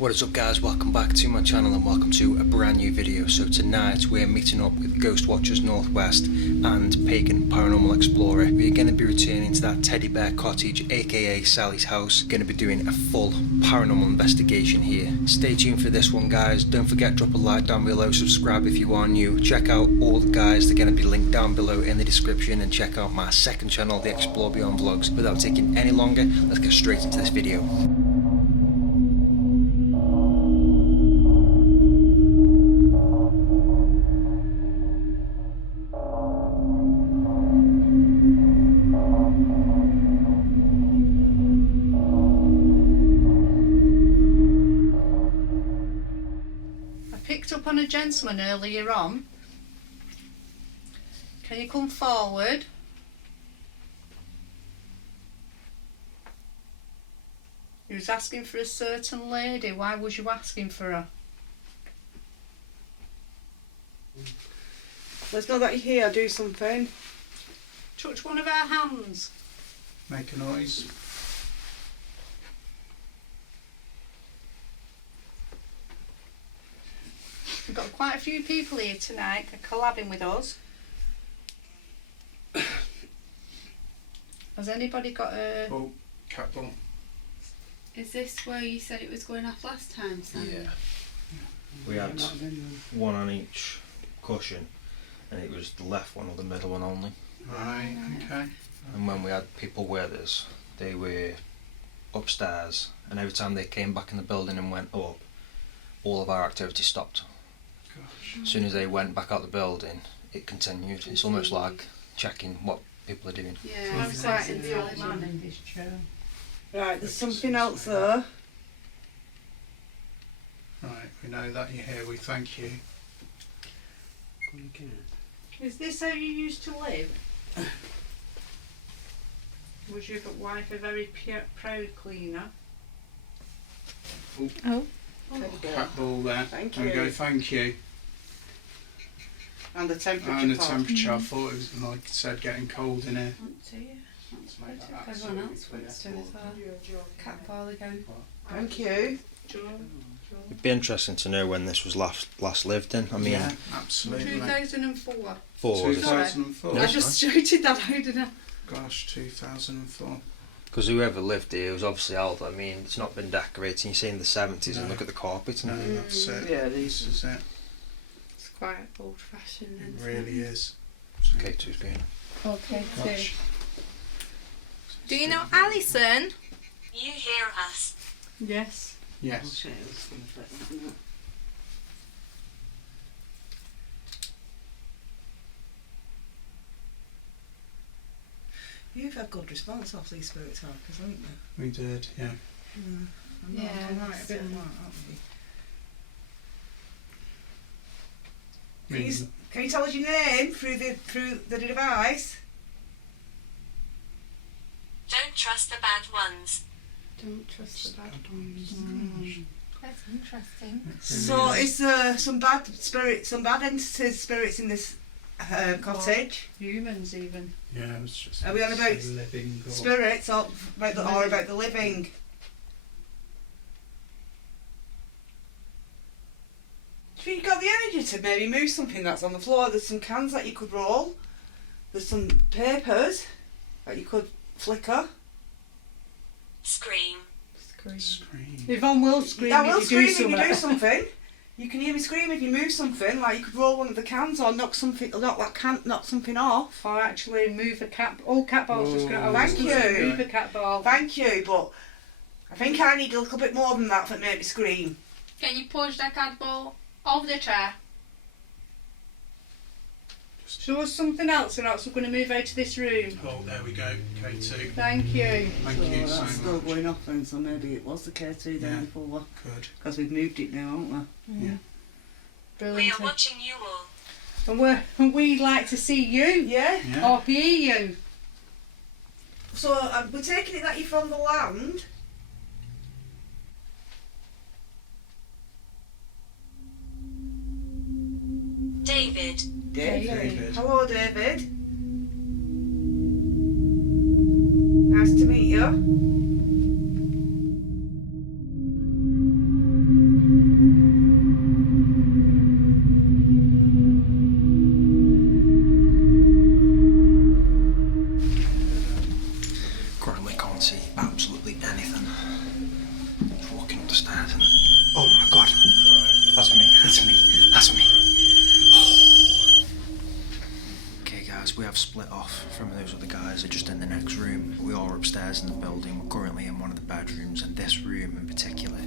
What is up guys, welcome back to my channel and welcome to a brand new video. So tonight we're meeting up with Ghost Watchers Northwest and Pagan Paranormal Explorer. We're going to be returning to that teddy bear cottage, aka Sally's house. Going to be doing a full paranormal investigation here. Stay tuned for this one guys. Don't forget, drop a like down below, subscribe if you are new. Check out all the guys, they're going to be linked down below in the description, and check out my second channel, the Explore Beyond Vlogs. Without taking any longer, let's get straight into this video. Picked up on a gentleman earlier on. Can you come forward? He was asking for a certain lady. Why was you asking for her? Let's know that you're here, do something. Touch one of our hands. Make a noise. We've got quite a few people here tonight collabing with us. Has anybody got a... Oh, cat ball. Is this where you said it was going off last time, Sam? Yeah. We had one on each cushion, and it was the left one or the middle one only. Right, okay. And when we had people with us, they were upstairs, and every time they came back in the building and went up, all of our activity stopped. Gosh. As soon as they went back out the building, it continued. It's almost like checking what people are doing. Yeah, I'm quite in the old man in this chair. Right, there's something else there. Right, we know that you're here, we thank you. Is this how you used to live? Was your wife a very proud cleaner? Oh. Cat ball there. Thank There we you. go, thank you. And the temperature. And the pot. temperature, I thought it was, like I said, getting cold in here. Want to, yeah. Let's make that Everyone absolutely else clear. wants to as well. Cat ball again. Thank you. It'd be interesting to know when this was last lived in. I mean, Yeah, absolutely. 2004. forward. 2004. I just shouted that out, didn't I? Gosh, 2004. Because whoever lived here was obviously old. I mean, it's not been decorated. You see in the 70s and No. look at the carpet. No, And that's it. Yeah, This is it. It's quite old fashioned. It really is. K2's going. Okay, Gosh. Do you know Alison? You hear us. Yes. Yes. Okay, let's go for it. You've had good response off these spirit talkers, haven't you? We did, yeah. Yeah, I'm right, a it's, bit um, like that, I maybe. mean, Can you tell us your name through the device? Don't trust the bad ones. Don't trust the bad ones. That's interesting. So is there some bad entities, spirits in this cottage? Humans even. yeah, it was just Are we on about living or Spirits or about the living? Do you think you've got the energy to maybe move something that's on the floor? There's some cans that you could roll. There's some papers that you could flicker. Scream. scream. Yvonne will scream I will if scream you do if you something. do something. You can hear me scream if you move something. Like you could roll one of the cans or knock something off. Or actually move a cat. All cat balls just go. Thank you. Move a cat ball. Thank you, but I think I need a little bit more than that for it to make me scream. Can you push that cat ball off the chair? Show us something else, or else we're going to move out of this room. Oh, there we go, K2. Thank you. Thank you so that's still much. going off then, so maybe it was the K2 Yeah. before. Good. Because we've moved it now, haven't we? Yeah. We Brilliant. are watching you all. And we'd like to see you Yeah. Yeah. or hear you. So we're taking it that you're from the land. David. David. Hello, David. Nice to meet you. Oh my god. That's me, that's me, that's me. Okay guys, we have split off from those other guys. They're just in the next room. We are upstairs in the building. We're currently in one of the bedrooms, and this room in particular,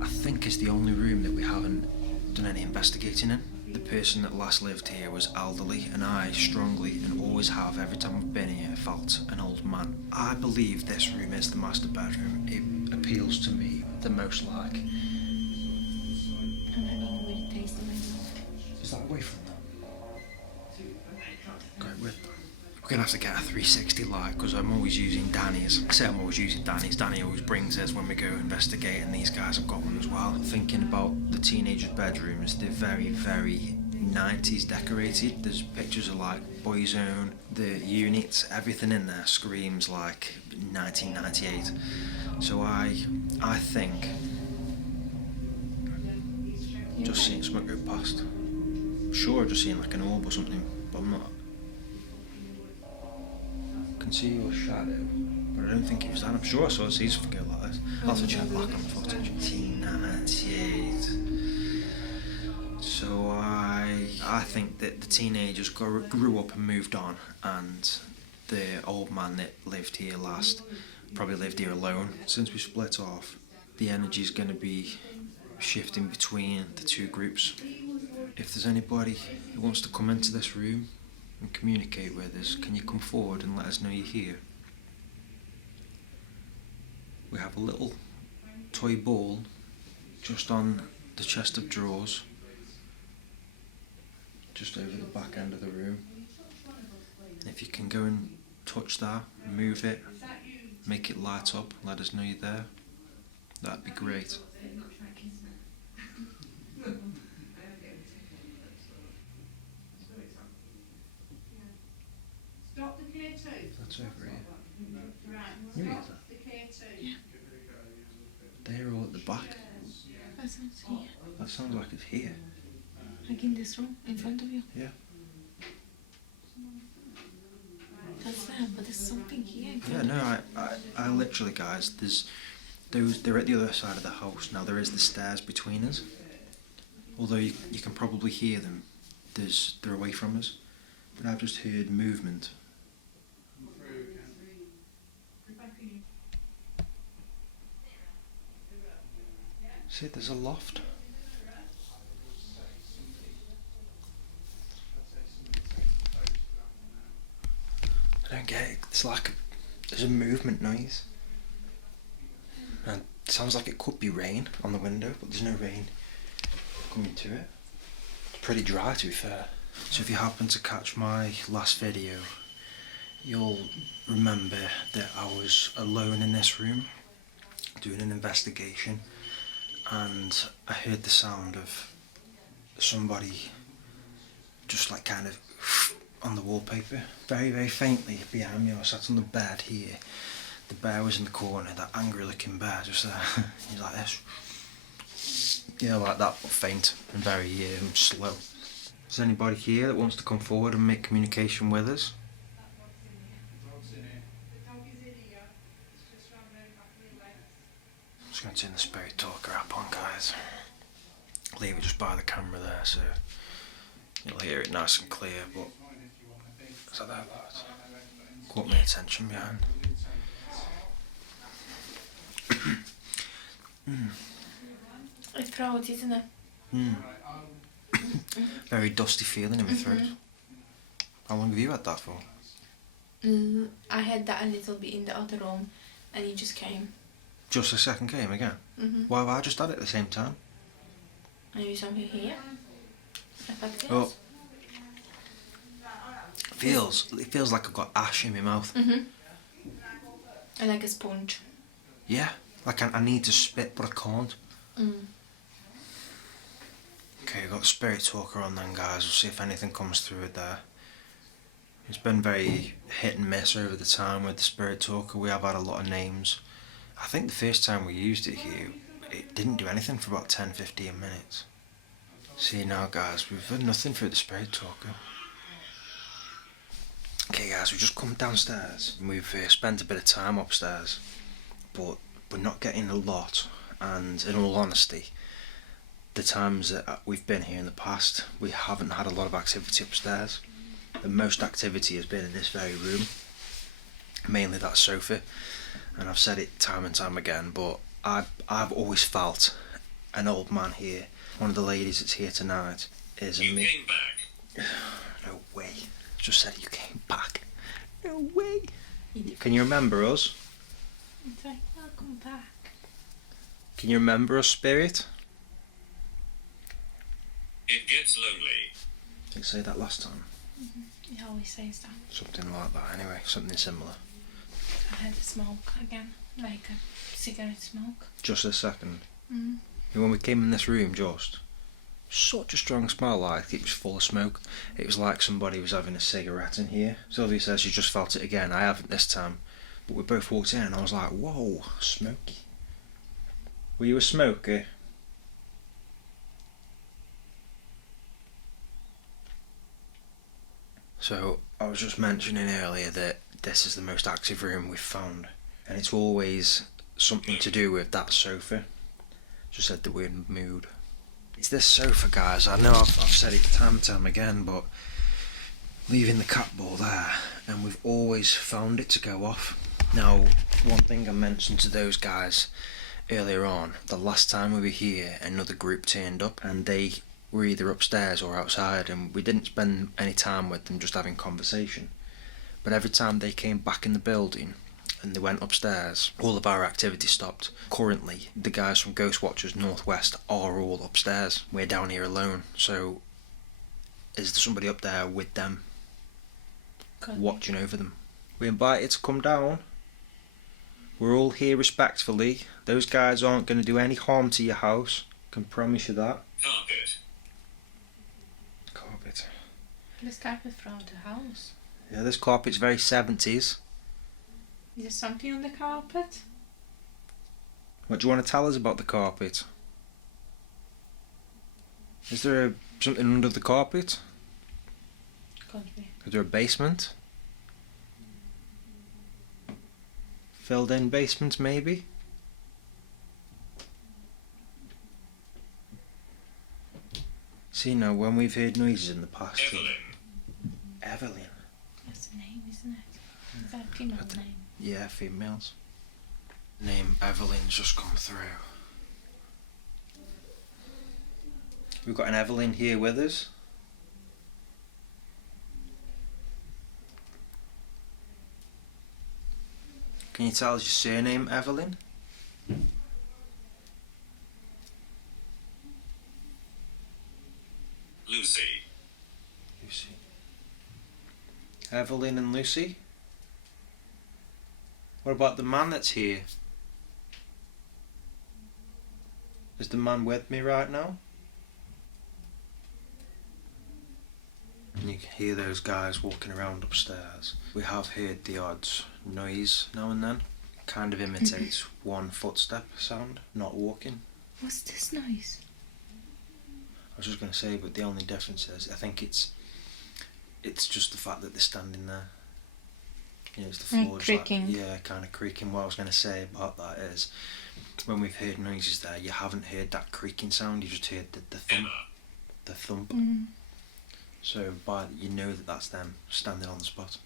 I think is the only room that we haven't done any investigating in. The person that last lived here was elderly, and I strongly, and always have every time I've been here, felt an old man. I believe this room is the master bedroom. It appeals to me the most like. I'm having a weird taste in my mouth. Is that away from that? Okay, we're gonna have to get a 360 light because I'm always using Danny's. I say I'm always using Danny's. Danny always brings us when we go investigate, and these guys have got one as well. Thinking about the teenagers' bedrooms, they're very, very 90s decorated. There's pictures of like Boyzone, the units, everything in there screams like 1998. So I think just seeing smoke go past. I'm sure I've just seen like an orb or something, but I'm not. I can see your shadow, but I don't think it was that. I'm sure I saw a season girl like this. I'll have to check back on the footage. 1998. So I think that the teenagers grew up and moved on, and the old man that lived here last probably lived here alone. Since we split off, the energy's going to be shifting between the two groups. If there's anybody who wants to come into this room and communicate with us, can you come forward and let us know you're here? We have a little toy ball just on the chest of drawers, just over the back end of the room. And if you can go and touch that, move it, make it light up, let us know you're there, that'd be great. That's over here. You read that? Yeah. They're all at the back. That sounds here. That sounds like it's here. Like in this room, in front of you. Yeah. That's them, but there's something here in Yeah, front of no, I literally, guys, they're at the other side of the house. Now there is the stairs between us. Although you can probably hear them, they're away from us. But I've just heard movement. See, there's a loft. I don't get it. It's like there's a movement noise. And it sounds like it could be rain on the window, but there's no rain coming to it. It's pretty dry, to be fair. So if you happen to catch my last video, you'll remember that I was alone in this room doing an investigation, and I heard the sound of somebody just like kind of on the wallpaper, very, very faintly behind me. I was sat on the bed here. The bear was in the corner, that angry looking bear, just there. He's like this. Yeah, like that, but faint and very slow. Is there anybody here that wants to come forward and make communication with us? I'm just going to turn the Spirit Talker app on, guys. Leave it just by the camera there, so you'll hear it nice and clear, but is that loud? Caught my attention behind. It's throat, isn't it? Very dusty feeling in my throat. How long have you had that for? I had that a little bit in the other room, and it just came. Just a second came again? Why have I just had it at the same time? Maybe something here. Affected. Oh. It feels like I've got ash in my mouth. And like a sponge. Yeah, like I need to spit, but I can't. Okay, I've got the Spirit Talker on then, guys. We'll see if anything comes through it there. It's been very hit and miss over the time with the Spirit Talker. We have had a lot of names. I think the first time we used it here, it didn't do anything for about 10-15 minutes. See now, guys, we've had nothing through the Spirit Talker. Okay, guys, we've just come downstairs and we've spent a bit of time upstairs, but we're not getting a lot, and in all honesty, the times that we've been here in the past, we haven't had a lot of activity upstairs. The most activity has been in this very room, mainly that sofa, and I've said it time and time again, but I've always felt an old man here. One of the ladies that's here tonight is a me. Came back. No way. Just said you came back. No way. Can you remember us? It's like, welcome back. Can you remember us, Spirit? It gets lonely. Did you say that last time? He always says that. Something like that, anyway. Something similar. I had a smoke again, like a cigarette smoke. Just a second. Mm. When we came in this room, just such a strong smell, like it was full of smoke. It was like somebody was having a cigarette in here. Sylvia says she just felt it again. I haven't this time. But we both walked in and I was like, whoa, smoky. Were you a smoker? So I was just mentioning earlier that this is the most active room we've found, and it's always something to do with that sofa. Just said the word mood. It's this sofa, guys. I know I've said it time and time again, but leaving the cat ball there, and we've always found it to go off. Now, one thing I mentioned to those guys earlier on, the last time we were here, another group turned up, and they were either upstairs or outside, and we didn't spend any time with them, just having conversation. But every time they came back in the building and they went upstairs, all of our activity stopped. Currently, the guys from Ghostwatchers Northwest are all upstairs. We're down here alone. So, is there somebody up there with them, watching over them? We invite you to come down. We're all here respectfully. Those guys aren't going to do any harm to your house. Can promise you that. Carpet. Carpet. This carpet from the house. Yeah, this carpet's very 70s. Is there something on the carpet? What do you want to tell us about the carpet? Is there something under the carpet? Could be. Is there a basement? Filled in basement, maybe? See, now, when we've heard noises in the past... Evelyn. Evelyn? That's the name, isn't it? Is that a female name? Yeah, females. Name Evelyn's just come through. We've got an Evelyn here with us. Can you tell us your surname, Evelyn? Lucy. Lucy. Evelyn and Lucy? What about the man that's here? Is the man with me right now? And you can hear those guys walking around upstairs. We have heard the odd noise now and then. Kind of imitates one footstep sound, not walking. What's this noise? I was just going to say, but the only difference is, I think it's just the fact that they're standing there. You know, it's the floor just creaking. like, yeah, kind of creaking. What I was going to say about that is, when we've heard noises there, you haven't heard that creaking sound, you just heard the thump. Emma. The thump. Mm. So, you know that that's them standing on the spot.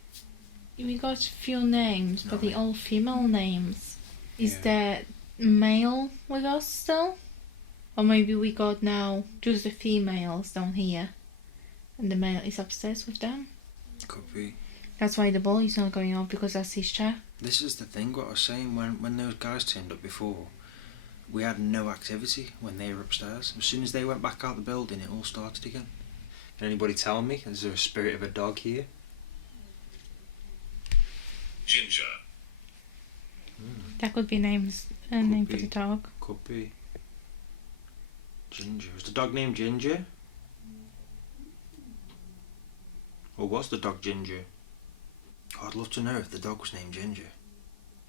We got a few names, but No. they all female names. Is Yeah. there male with us still? Or maybe we got now just the females down here, and the male is upstairs with them? Could be. That's why the ball is not going off, because that's his chair. This is the thing, what I was saying, when those guys turned up before, we had no activity when they were upstairs. As soon as they went back out the building, it all started again. Can anybody tell me, is there a spirit of a dog here? Ginger. That could be names, a name for be. the dog. Could be. Ginger. Was the dog named Ginger? Or was the dog Ginger? Oh, I'd love to know if the dog was named Ginger.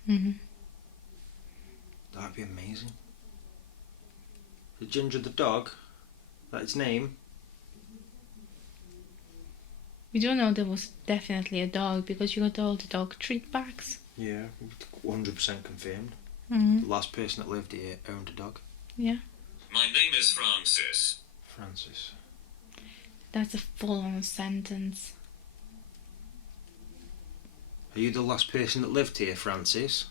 Mm-hmm. That'd be amazing. Is Ginger the dog? That its name? We do know there was definitely a dog, because you got all the dog treat bags. Yeah, 100% confirmed. Mm. The last person that lived here owned a dog. Yeah. My name is Francis. Francis. That's a full-on sentence. Are you the last person that lived here, Francis?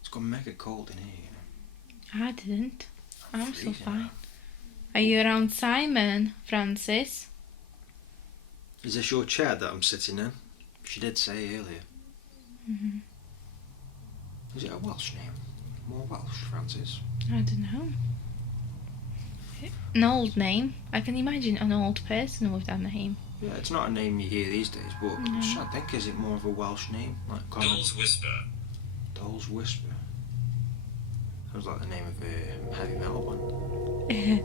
It's got mega cold in here, you know. I didn't. I'm so freezing fine. now. Are you around Simon, Francis? Is this your chair that I'm sitting in? She did say earlier. Mm-hmm. Is it a Welsh name? More Welsh, Francis? I don't know. An old name. I can imagine an old person with that name. Yeah, it's not a name you hear these days, but I'm No. just trying to think, is it more of a Welsh name? Like common? Doll's Whisper. Doll's Whisper. Sounds like the name of a heavy metal band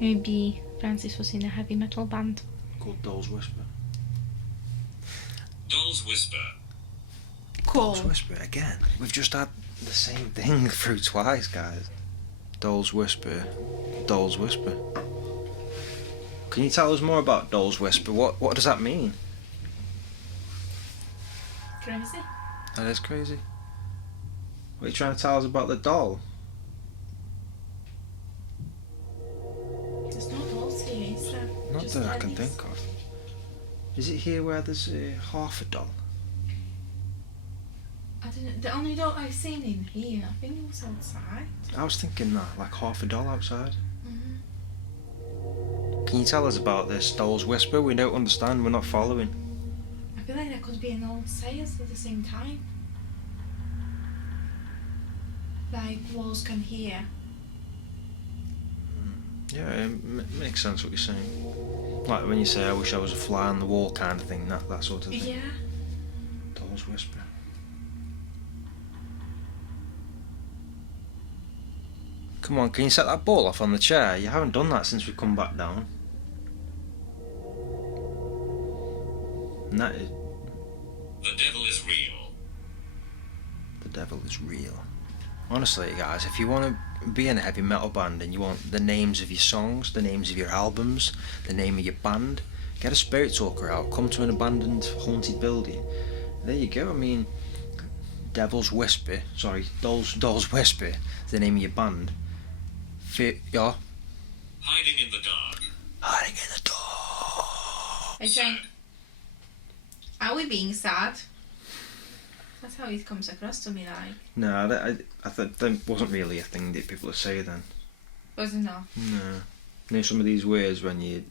Maybe Francis was in a heavy metal band. called Doll's Whisper. Doll's Whisper. Doll's Whisper again. We've just had the same thing through twice, guys. Doll's Whisper. Doll's Whisper. Can you tell us more about Doll's Whisper? What does that mean? Crazy. That is crazy. What are you trying to tell us about the doll? There's no dolls here, is there? Not Just that I can teddies. think of. Is it here where there's half a doll? I don't know. The only doll I've seen in here, I think it was outside. I was thinking that, like half a doll outside. Mm-hmm. Can you tell us about this Doll's Whisper? We don't understand, we're not following. I feel like there could be an old sayers at the same time. Like walls can hear. Yeah, it makes sense what you're saying. Like when you say, I wish I was a fly on the wall kind of thing, that sort of thing. Yeah. Doll's Whisper. Come on, can you set that ball off on the chair? You haven't done that since we come back down. And that is... The devil is real. The devil is real. Honestly, guys, if you want to be in a heavy metal band and you want the names of your songs, the names of your albums, the name of your band, get a spirit talker out, come to an abandoned, haunted building. There you go. I mean, Doll's Whisper, the name of your band. Yeah. Hiding in the dark. Hiding in the dark. Hey Jane, are we being sad? That's how it comes across to me like. No, I thought that wasn't really a thing that people would say then. Wasn't it? No. You know some of these words when you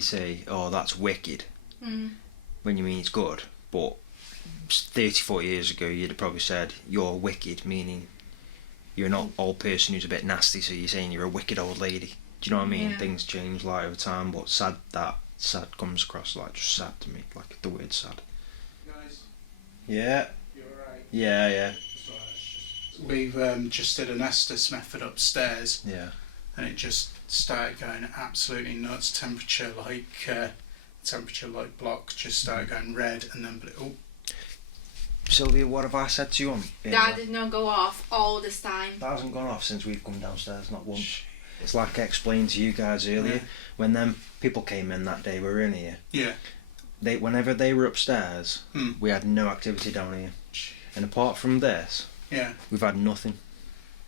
say, oh, that's wicked, when you mean it's good, but 30, 40 years ago you'd have probably said, you're wicked, meaning you're an old person who's a bit nasty, so you're saying you're a wicked old lady. Do you know what I mean? Yeah. Things change like over time, but sad comes across like just sad to me, like the word sad. Guys, Yeah. you alright? Yeah. We've just did an Estes method upstairs, Yeah. and it just started going absolutely nuts. Temperature like block just started going red, and then Sylvia, what have I said to you on? That did not go off all this time. That hasn't gone off since we've come downstairs, not once. It's like I explained to you guys earlier, when them people came in that day we were in here. Yeah. Whenever they were upstairs, Hmm. we had no activity down here. And apart from this, Yeah. we've had nothing.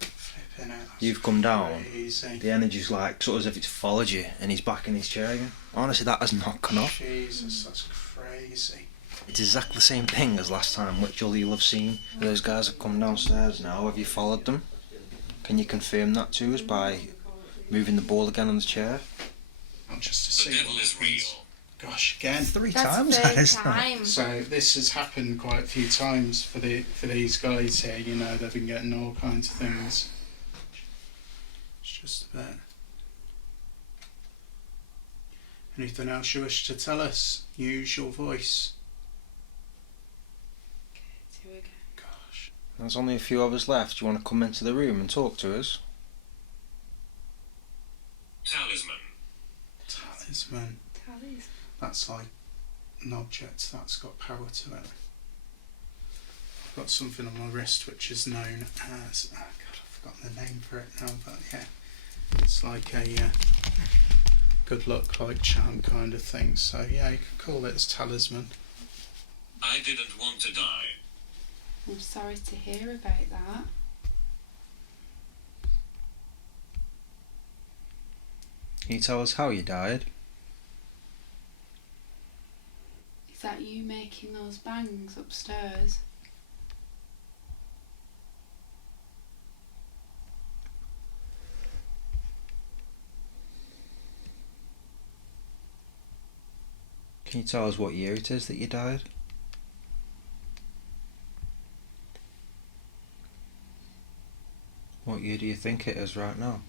Flipping out. That's You've come down, crazy. the energy's like, sort of as if it's followed you, and he's back in his chair again. Honestly, that has not gone off. Jesus, that's crazy. It's exactly the same thing as last time, which you'll have seen. Those guys have come downstairs now. Have you followed them? Can you confirm that to us by moving the ball again on the chair? Not just to The see devil what is happens. real. Gosh, again. 3 That's times, third isn't it? time. So this has happened quite a few times for these guys here. You know, they've been getting all kinds of things. It's just a bit. Anything else you wish to tell us? Use your voice. Gosh. There's only a few of us left. Do you want to come into the room and talk to us? Talisman. Talisman. That's like an object that's got power to it. I've got something on my wrist which is known as, oh God, I've forgotten the name for it now, but yeah, it's like a good luck like charm kind of thing. So yeah, you could call it as talisman. I didn't want to die. I'm sorry to hear about that. Can you tell us how you died? Is that you making those bangs upstairs? Can you tell us what year it is that you died? What year do you think it is right now?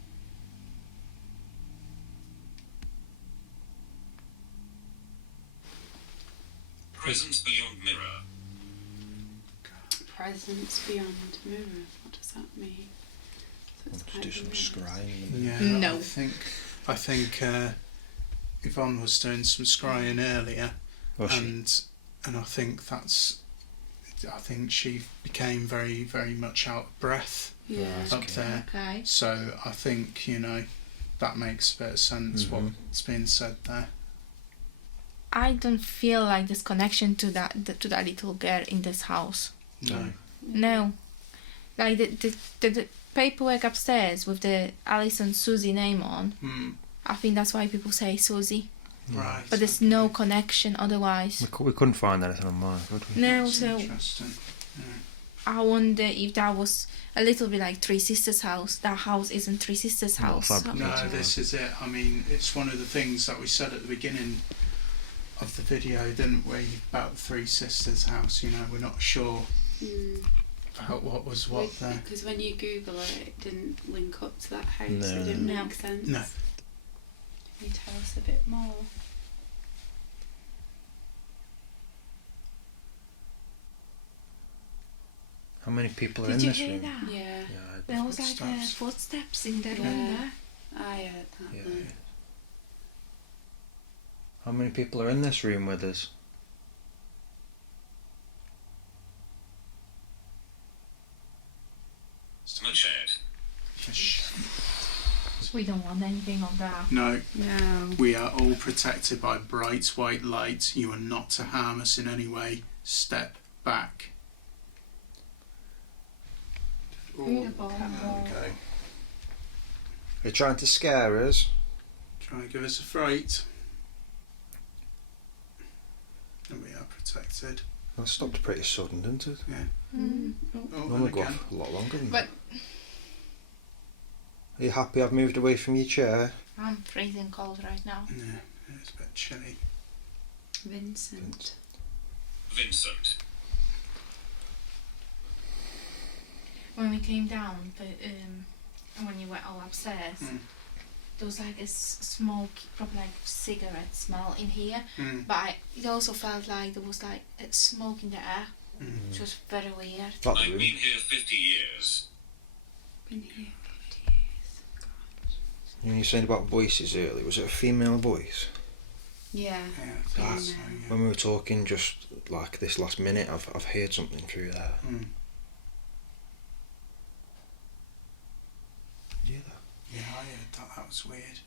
Presence beyond mirror. Presence beyond mirror. What does that mean? So it's Let's do some weird. scrying. Yeah, No. I think Yvonne was doing some scrying earlier, Was she? and I think she became very, very much out of breath Yeah. up there. Okay. So I think, that makes a bit of sense what's being said there. I don't feel like this connection to that little girl in this house. No. No. Like the paperwork upstairs with the Alice and Susie name on, I think that's why people say Susie. Right. But there's no connection otherwise. We couldn't find anything online, could we? No, That's so interesting. I wonder if that was a little bit like Three Sisters' house. That house isn't Three Sisters' Not house. fabricated. No, this is it. I mean, it's one of the things that we said at the beginning of the video, didn't we, about the Three Sisters' house. We're not sure about what was what there. Because when you Google it didn't link up to that house. No. It didn't No. make sense. No. Can you tell us a bit more? How many people are Did in you this hear room? that? Yeah, Yeah, I heard There the was like footsteps. footsteps in the room Yeah. there. I heard that. Yeah, then. yeah. How many people are in this room with us? Machete. We don't want anything on that. No, No. we are all protected by bright white light. You are not to harm us in any way. Step back. Beautiful. Okay. They're trying to scare us. Try and give us a fright. And we are protected. That stopped pretty sudden, didn't it? Yeah. Mm. Oh, Normally and go again. off a lot longer than But that. Are you happy I've moved away from your chair? I'm freezing cold right now. Yeah, it's a bit chilly. Vincent. Vincent. When we came down, when you went all upstairs, there was like a smoke, probably like cigarette smell in here. But it also felt like there was like a smoke in the air, which was very weird. That I've room. been here 50 years. Been here 50 years. You were saying about voices earlier. Was it a female voice? Yeah. Yeah, I think so, yeah. When we were talking just like this last minute, I've heard something through there. Did you hear that? Yeah, I heard that. That was weird.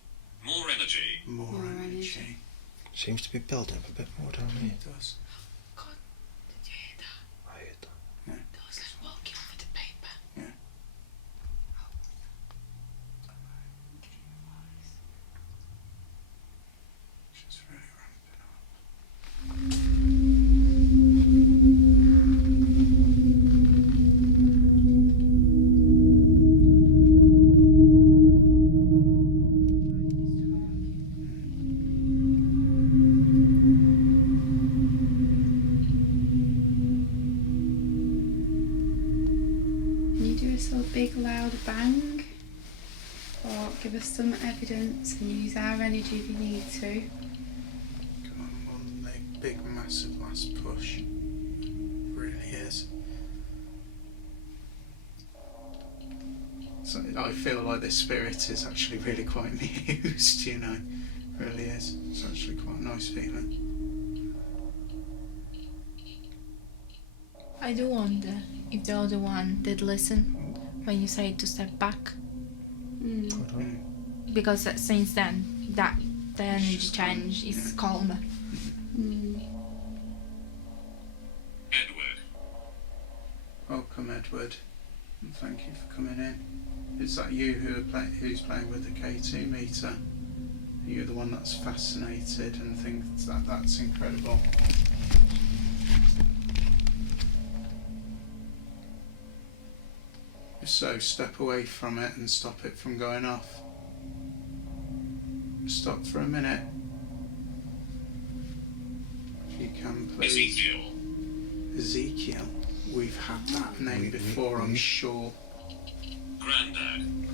More energy. More energy. Seems to be building up a bit more down here. It does. God, did you hear that? I heard that. There was like walking over the paper. Yeah. She's really ramping up. Can you do a sort of big loud bang? Or give us some evidence and use our energy if you need to. Come on, one big massive last push. Really is. So I feel like this spirit is actually really quite amused, Really is. It's actually quite a nice feeling. I do wonder if the other one did listen when you said to step back, because since then the energy change is calmer. Edward. Edward, and thank you for coming in. Is that you who's playing with the K2 meter? Are you the one that's fascinated and thinks that that's incredible? If so, step away from it and stop it from going off. Stop for a minute. If you can, please. Ezekiel. Ezekiel. We've had that name before, I'm sure. Grandad.